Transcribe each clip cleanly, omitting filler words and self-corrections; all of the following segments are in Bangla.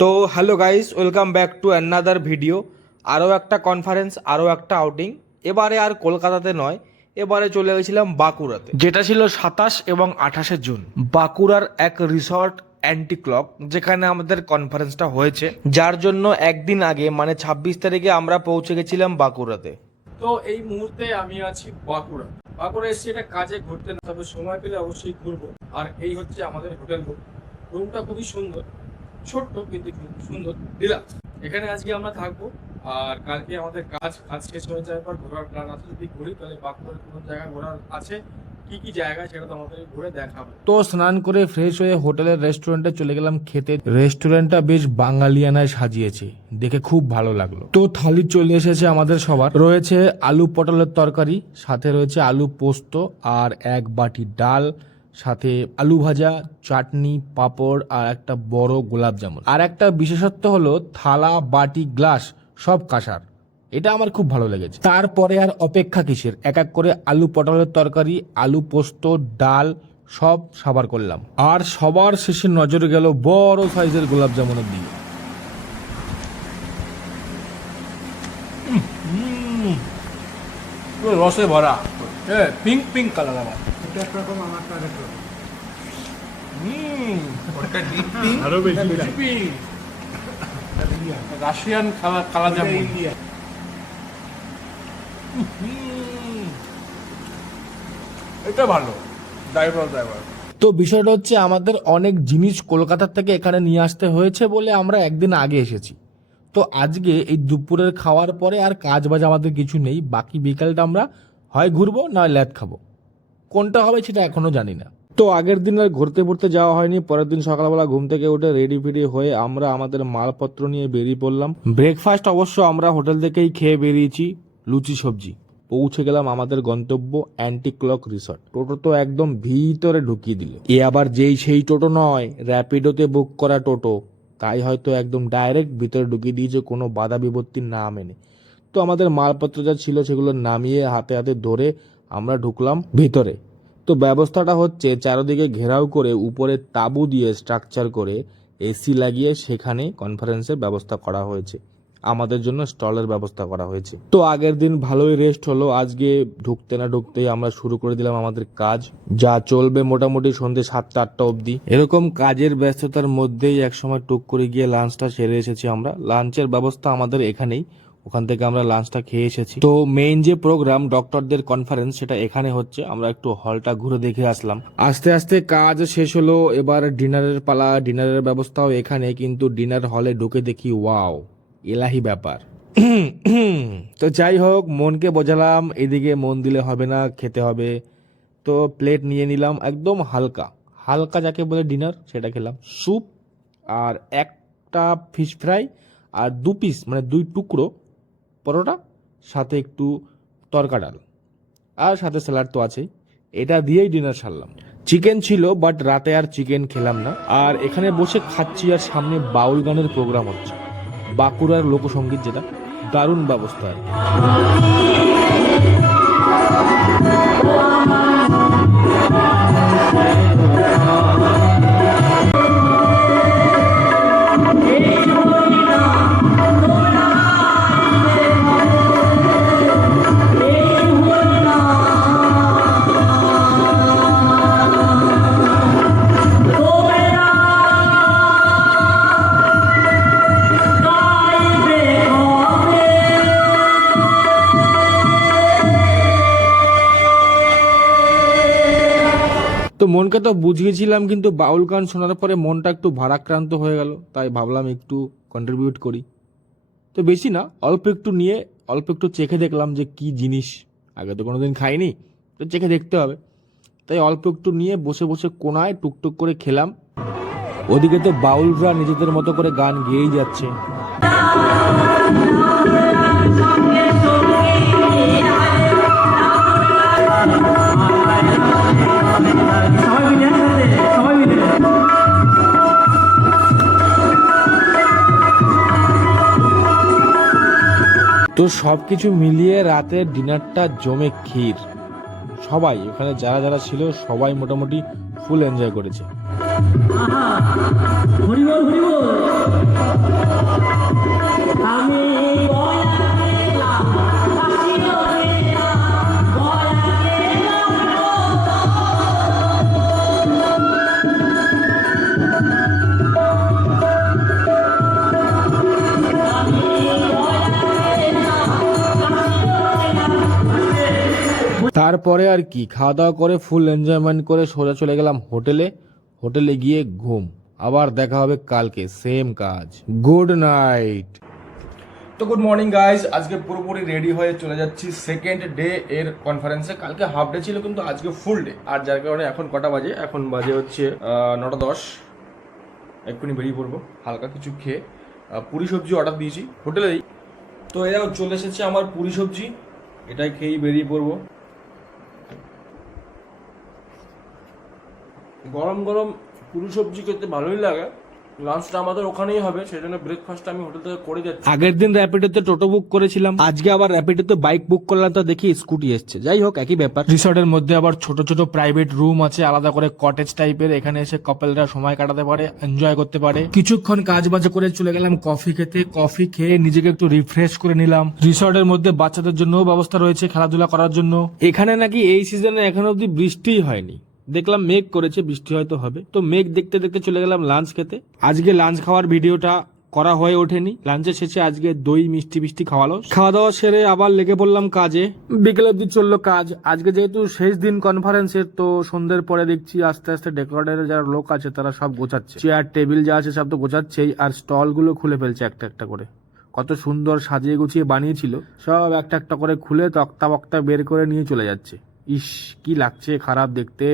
তো hello guys, welcome back to another video. আরও একটা কনফারেন্স, আরও একটা আউটিং। এবারে আর কলকাতাতে নয়, এবারে চলে গেছিলাম বাঁকুড়াতে, যেটা ছিল 27 এবং 28শে জুন। বাঁকুড়ার এক রিসর্ট অ্যান্টি ক্লক, যেখানে আমাদের কনফারেন্সটা হয়েছে, যার জন্য একদিন আগে মানে 26 তারিখে আমরা পৌঁছে গেছিলাম বাঁকুড়াতে। তো এই মুহূর্তে আমি আছি বাঁকুড়া এসেছি এটা কাজে ঘুরতে না, তবে সময় পেলে অবশ্যই ঘুরবো। আর এই হচ্ছে আমাদের হোটেল রুমটা খুবই সুন্দর, ছোট্ট কিন্তু খুব সুন্দর, রিল্যাক্স। এখানে আজকে আমরা থাকবো, আর কালকে আমাদের কাজ শেষ হয়ে যাওয়ার পর ঘোরার প্ল্যান আছে। যদি ঘুরি তাহলে বাঁকুড়ার কোনো জায়গা ঘোরার আছে, কি কি জায়গা সেটা তো আমাদের ঘুরে দেখাবো। তো স্নান করে ফ্রেশ হয়ে হোটেলের রেস্টুরেন্টে চলে গেলাম খেতে। রেস্টুরেন্টটা বেশ বাঙালিয়ানায় সাজিয়েছে, দেখে খুব ভালো লাগলো। তো থালি চলে এসেছে আমাদের সবার। রয়েছে আলু পটলের তরকারি, সাথে রয়েছে আলু পোস্ত আর এক বাটি ডাল, সাথে আলু ভাজা, চাটনি, পাঁপড় আর একটা বড় গোলাপ জামুন। আর একটা বিশেষত্ব হলো থালা, বাটি, গ্লাস সব কাঁসার। এটা আমার খুব ভালো লেগেছে। তারপরে আর অপেক্ষা কিসের, এক এক করে আলু পটলের তরকারি, আলু পোস্ত, ডাল সব সাবার করলাম। আর সবার শেষে নজরে গেল বড় সাইজের গোলাপ জামুনের দিকে। রসে ভরা, পিঙ্ক পিঙ্ক কালার। আমার রাশিয়ান কালা জামুন। এটা ভালো, ড্রাইভার। তো বিষয়টা হচ্ছে আমাদের অনেক জিনিস কলকাতা থেকে এখানে নিয়ে আসতে হয়েছে বলে আমরা একদিন আগে এসেছি। তো আজকে এই দুপুরের খাওয়ার পরে আর কাজ বাজ আমাদের কিছু নেই, বাকি বিকালটা আমরা হয় ঘুরবো না ল্যাদ খাবো। কোনটা হবে সেটা এখনো জানি না। তো আগের দিন আর ঘুরতে ঘুরতে যাওয়া হয়নি। পরের দিন সকালবেলা ঘুম থেকে উঠে রেডি ফেডি হয়ে আমরা আমাদের মালপত্র নিয়ে বেরিয়ে পড়লাম। ব্রেকফাস্ট অবশ্য আমরা হোটেল থেকেই খেয়ে বেরিয়েছি, লুচি সবজি। পৌঁছে গেলাম আমাদের গন্তব্য অ্যান্টি ক্লক রিসর্ট। টোটো তো একদম ভিতরে ঢুকিয়ে দিল। এ আবার সেই টোটো নয়, র্যাপিডোতে বুক করা টোটো, তাই হয়তো একদম ডাইরেক্ট ভিতরে ঢুকিয়ে দিয়েছে কোনো বাধা বিপত্তি না মেনে। তো আমাদের মালপত্র যা ছিল সেগুলো নামিয়ে হাতে হাতে ধরে আমরা ঢুকলাম ভিতরে। তো ব্যবস্থাটা হচ্ছে চারদিকে ঘেরাও করে উপরে তাঁবু দিয়ে স্ট্রাকচার করে এসি লাগিয়ে সেখানে কনফারেন্সের ব্যবস্থা করা হয়েছে। আমাদের জন্য স্টলের ব্যবস্থা করা হয়েছে। তো আগের দিন ভালোই রেস্ট হলো। আজকে ঢুকতে না ঢুকতেই আমরা শুরু করে দিলাম আমাদের কাজ, যা চলবে মোটামুটি সন্ধ্যে 7টা-8টা অবধি। এরকম কাজের ব্যস্ততার মধ্যেই একসময় টুক করে গিয়ে লাঞ্চটা সেরে এসেছি আমরা। লাঞ্চের ব্যবস্থা আমাদের এখানেই, ওখান থেকে আমরা লাঞ্চটা খেয়ে এসেছি। তো মেইন যে প্রোগ্রাম ডক্টরদের কনফারেন্স সেটা এখানে হচ্ছে। আমরা একটু হলটা ঘুরে দেখে আসলাম। আস্তে আস্তে কাজ শেষ হলো, এবার ডিনারের পালা। ডিনারের ব্যবস্থাও এখানে, কিন্তু ডিনার হলে ঢুকে দেখি ওয়াও, এলাহি ব্যাপার। তো যাই হোক, মনকে বোঝালাম এদিকে মন দিলে হবে না, খেতে হবে। তো প্লেট নিয়ে নিলাম একদম হালকা হালকা, যাকে বলে ডিনার, সেটা খেলাম। স্যুপ আর একটা ফিশ ফ্রাই আর 2 পিস মানে 2 টুকরো পরোটা, সাথে একটু তরকা ডাল আর সাথে স্যালাড তো আছেই। এটা দিয়েই ডিনার সারলাম। চিকেন ছিল, বাট রাতে আর চিকেন খেলাম না। আর এখানে বসে খাচ্ছি আর সামনে বাউল গানের প্রোগ্রাম হচ্ছে, বাঁকুড়ার লোকসঙ্গীত, যেটা দারুণ ব্যবস্থা আর কি। তো মনকে তো বুঝিয়েছিলাম, কিন্তু বাউল গান শোনার পরে মনটা একটু ভারাক্রান্ত হয়ে গেল, তাই ভাবলাম একটু কন্ট্রিবিউট করি। তো বেশি না, অল্প একটু নিয়ে অল্প একটু চেখে দেখলাম যে কি জিনিস, আগে তো কোনোদিন খাইনি, তো চেখে দেখতে হবে। তাই অল্প একটু নিয়ে বসে বসে কোনায় টুকটুক করে খেলাম। ওদিকে তো বাউলরা নিজেদের মতো করে গান গেয়েই যাচ্ছে। তো সবকিছু মিলিয়ে রাতের ডিনারটা জমে ক্ষীর। সবাই এখানে যারা যারা ছিল সবাই মোটামুটি ফুল এনজয় করেছে। হরিবল হরিবল আমি গয়া গেলাম কাশিও গেলাম গয়া গেলাম তারপরে আর কি, খাওয়া দাওয়া করে ফুল এনজয়মেন্ট করে সোজা চলে গেলাম হোটেলে। হোটেলে গিয়ে ঘুম। আবার দেখা হবে কালকে, সেম কাজ। Good night. তো গুড মর্নিং গাইজ, আজকে পুরোপুরি রেডি হয়ে চলে যাচ্ছি সেকেন্ড ডে এর কনফারেন্সে। কালকে হাফ ডে ছিল কিন্তু আজকে ফুল ডে, আর যার কারণে এখন কটা বাজে, এখন বাজে হচ্ছে 9:10। এক্ষুনি বেরিয়ে পড়বো হালকা কিছু খেয়ে। পুরি সবজি অর্ডার দিয়েছি হোটেলেই, তো এরাও চলে এসেছে আমার পুরি সবজি, এটাই খেয়েই বেরিয়ে পড়বো। গরম গরম পুরি সবজি খেতে ভালোই লাগে। লাঞ্চটা আমাদের ওখানেই হবে, সেই জন্য ব্রেকফাস্ট আমি হোটেল থেকে করে যাচ্ছি। আগের দিন র্যাপিডোতে টোটো বুক করেছিলাম, আজকে আবার র্যাপিডোতে বাইক বুক করলাম, তো দেখি স্কুটি এসছে। যাই হোক, একই ব্যাপার। রিসর্টের মধ্যে আবার ছোট ছোট প্রাইভেট রুম আছে, আলাদা করে কটেজ টাইপের। এখানে এসে কাপলরা সময় কাটাতে পারে, এনজয় করতে পারে। কিছুক্ষণ কাজ বাজ করে চলে গেলাম কফি খেতে। কফি খেয়ে নিজেকে একটু রিফ্রেশ করে নিলাম। রিসর্টের মধ্যে বাচ্চাদের জন্য ব্যবস্থা রয়েছে খেলাধুলা করার জন্য। এখানে নাকি এই সিজনে এখন অব্দি বৃষ্টিই হয়নি। দেখলাম মেঘ করেছে, বৃষ্টি হয়তো হবে। তো মেঘ দেখতে দেখতে চলে গেলাম লাঞ্চ খেতে। আজকে লাঞ্চ খাওয়ার ভিডিওটা করা হয়ে ওঠেনি। লাঞ্চের শেষে আজকে দই মিষ্টি খাওয়ালো। খাওয়া দাওয়া সেরে আবার লেগে পড়লাম কাজে। বিকেল অব্দি চললো কাজ। আজকে যেহেতু শেষ দিন কনফারেন্সের, তো সন্ধ্যের পরে দেখছি আস্তে আস্তে ডেকোরেটরের যারা লোক আছে তারা সব গোছাচ্ছে। চেয়ার টেবিল যা আছে সব তো গোছাচ্ছেই, আর স্টল গুলো খুলে ফেলছে একটা একটা করে। কত সুন্দর সাজিয়ে গুছিয়ে বানিয়েছিল, সব একটা একটা করে খুলে তক্তা বক্তা বের করে নিয়ে চলে যাচ্ছে। ইস, কি লাগছে খারাপ দেখতে।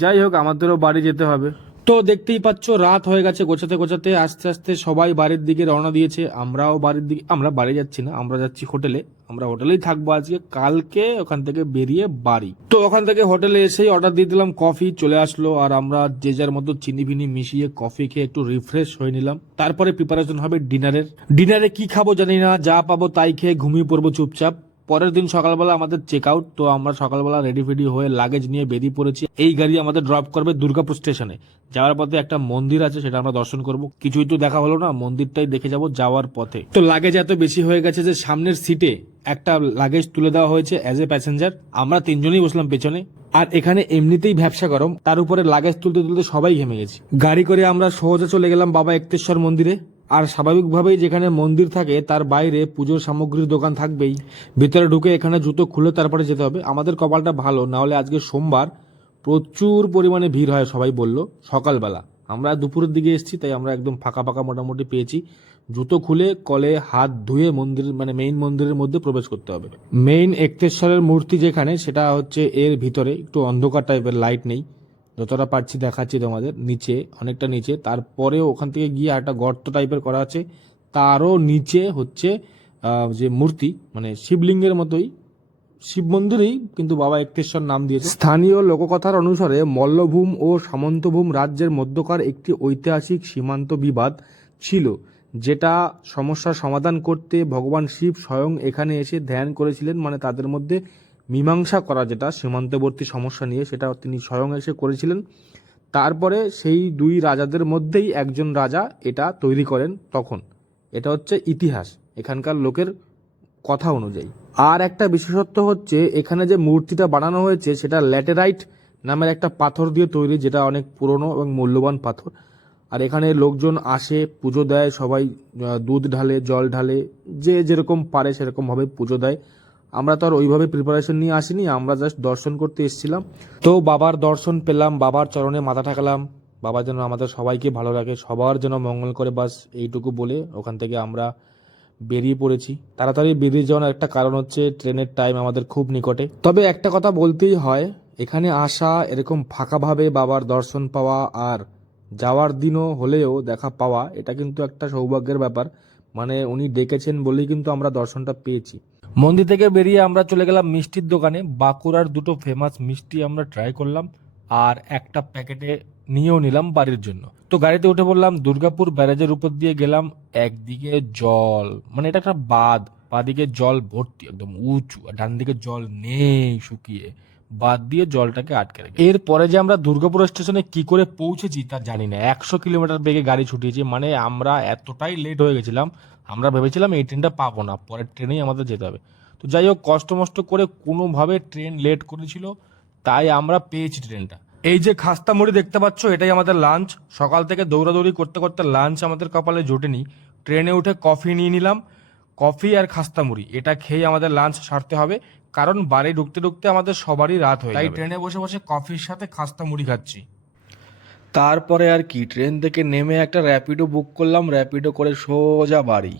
যাই হোক, আমাদেরও বাড়ি যেতে হবে। তো দেখতেই পাচ্ছ রাত হয়ে গেছে। গোছাতে গোছাতে আস্তে আস্তে সবাই বাড়ির দিকে রওনা দিয়েছে। আমরাও বাড়ির দিকে, আমরা বাড়ি যাচ্ছি না, আমরা যাচ্ছি হোটেলে। আমরা হোটেলেই থাকবো আজকে, কালকে ওখান থেকে বেরিয়ে বাড়ি। তো ওখান থেকে হোটেলে এসেই অর্ডার দিয়ে দিলাম, কফি চলে আসলো। আর আমরা যে যার মতো চিনি ফিনি মিশিয়ে কফি খেয়ে একটু রিফ্রেশ হয়ে নিলাম। তারপরে প্রিপারেশন হবে ডিনারের। ডিনারে কি খাবো জানি না, যা পাবো তাই খেয়ে ঘুমিয়ে পড়বো চুপচাপ। পরের দিন সকালবেলা আমাদের চেক আউট। তো আমরা সকালবেলা রেডি ফেডি হয়ে লাগেজ নিয়ে বেরিয়ে পড়েছি। এই গাড়ি আমাদের ড্রপ করবে দুর্গাপুর স্টেশনে। যাওয়ার পথে একটা মন্দির আছে, সেটা আমরা দর্শন করব। কিছুই তো দেখা হলো না, মন্দিরটাই দেখে যাব যাওয়ার পথে। তো লাগেজ এত বেশি হয়ে গেছে যে সামনের সিটে একটা লাগেজ তুলে দেওয়া হয়েছে অ্যাজ এ প্যাসেঞ্জার। আমরা তিনজনই বসলাম পেছনে। আর এখানে এমনিতেই ব্যবসা গরম, তার উপরে লাগেজ তুলতে তুলতে সবাই ঘেমে গেছি। গাড়ি করে আমরা সোজা চলে গেলাম বাবা এক্তেশ্বর মন্দিরে। আর স্বাভাবিকভাবেই যেখানে মন্দির থাকে তার বাইরে পুজোর সামগ্রীর দোকান থাকবেই। ভিতরে ঢুকে এখানে জুতো খুলে তারপরে যেতে হবে। আমাদের কপালটা ভালো, না হলে আজকে সোমবার প্রচুর পরিমাণে ভিড় হয় সবাই বলল সকালবেলা। আমরা দুপুরের দিকে এসেছি, তাই আমরা একদম ফাঁকা ফাঁকা মোটামুটি পেয়েছি। জুতো খুলে কলে হাত ধুয়ে মন্দির মানে মেইন মন্দিরের মধ্যে প্রবেশ করতে হবে। মেইন এক্তেশ্বরের মূর্তি যেখানে, সেটা হচ্ছে এর ভিতরে একটু অন্ধকার টাইপের, লাইট নেই। যতটা পারছি দেখাচ্ছি তোমাদের, নিচে অনেকটা নিচে। তারপরে ওখান থেকে গিয়ে একটা গর্ত টাইপের করা আছে, তারও নিচে হচ্ছে যে মূর্তি, মানে শিবলিঙ্গের মতোই শিব মন্দিরই, কিন্তু বাবা এক্তেশ্বর নাম দিয়েছে। স্থানীয় লোককথার অনুসারে মল্লভূম ও সামন্তভূম রাজ্যের মধ্যকার একটি ঐতিহাসিক সীমান্ত বিবাদ ছিল, যেটা সমস্যার সমাধান করতে ভগবান শিব স্বয়ং এখানে এসে ধ্যান করেছিলেন। মানে তাদের মধ্যে মীমাংসা করা, যেটা সীমান্তবর্তী সমস্যা নিয়ে, সেটা তিনি স্বয়ং এসে করেছিলেন। তারপরে সেই দুই রাজাদের মধ্যেই একজন রাজা এটা তৈরি করেন। তখন এটা হচ্ছে ইতিহাস এখানকার লোকের কথা অনুযায়ী। আর একটা বিশেষত্ব হচ্ছে, এখানে যে মূর্তিটা বানানো হয়েছে সেটা ল্যাটেরাইট নামের একটা পাথর দিয়ে তৈরি, যেটা অনেক পুরনো এবং মূল্যবান পাথর। আর এখানে লোকজন আসে, পুজো দেয়, সবাই দুধ ঢালে, জল ঢালে, যে যেরকম পারে সেরকমভাবে পুজো দেয়। আমরা তো আর ওইভাবে প্রিপারেশন নিয়ে আসিনি, আমরা জাস্ট দর্শন করতে এসেছিলাম। তো বাবার দর্শন পেলাম, বাবার চরণে মাথা ঠাকালাম। বাবা যেন আমাদের সবাইকে ভালো রাখে, সবার যেন মঙ্গল করে, বাস এইটুকু বলে ওখান থেকে আমরা বেরিয়ে পড়েছি। তাড়াতাড়ি বেরিয়ে যাওয়ার একটা কারণ হচ্ছে ট্রেনের টাইম আমাদের খুব নিকটে। তবে একটা কথা বলতেই হয়, এখানে আসা, এরকম ফাঁকাভাবে বাবার দর্শন পাওয়া, আর যাওয়ার দিনও হলেও দেখা পাওয়া, এটা কিন্তু একটা সৌভাগ্যের ব্যাপার। মানে উনি ডেকেছেন বলেই কিন্তু আমরা দর্শনটা পেয়েছি। মন্দির থেকে বেরিয়ে আমরা চলে গেলাম মিষ্টির দোকানে। বাঁকুড়ার দুটো ফেমাস মিষ্টি আমরা ট্রাই করলাম, আর একটা প্যাকেটে নিয়েও নিলাম বাড়ির জন্য। তো গাড়িতে উঠে পড়লাম, দুর্গাপুর ব্যারেজের উপর দিয়ে গেলাম। একদিকে জল, মানে এটা একটা বাঁধ, বাঁদিকে জল ভর্তি একদম উঁচু, আর ডান দিকে জল নেই, শুকিয়ে। বাদ দিয়ে জলটাকে আটকে রেখে। এরপরে যে আমরা দুর্গাপুর স্টেশনে কি করে পৌঁছেছি তা জানি না। 100 কিলোমিটার বেগে গাড়ি ছুটিয়েছি, মানে আমরা এতটাই লেট হয়ে গেছিলাম, আমরা ভেবেছিলাম এই ট্রেনটা পাবো না, পরের ট্রেনেই আমাদের যেতে হবে। তো যাই হোক, কষ্ট মষ্ট করে কোনোভাবে ট্রেন লেট করেছিল, তাই আমরা পেয়েছি ট্রেনটা। এই যে খাস্তা মুড়ি দেখতে পাচ্ছ, এটাই আমাদের লাঞ্চ। সকাল থেকে দৌড়াদৌড়ি করতে করতে লাঞ্চ আমাদের কপালে জোটেনি। ট্রেনে উঠে কফি নিয়ে নিলাম, কফি আর খাস্তা মুড়ি এটা খেয়ে আমাদের লাঞ্চ সারতে হবে, কারণ বাড়ি ঢুকতে ঢুকতে আমাদের সবারই রাত হয়ে যাবে। তাই ট্রেনে বসে বসে কফির সাথে খাস্তা মুড়ি খাচ্ছি। তারপরে আর কি, ট্রেন থেকে নেমে একটা র্যাপিডো বুক করলাম, র্যাপিডো করে সোজা বাড়ি।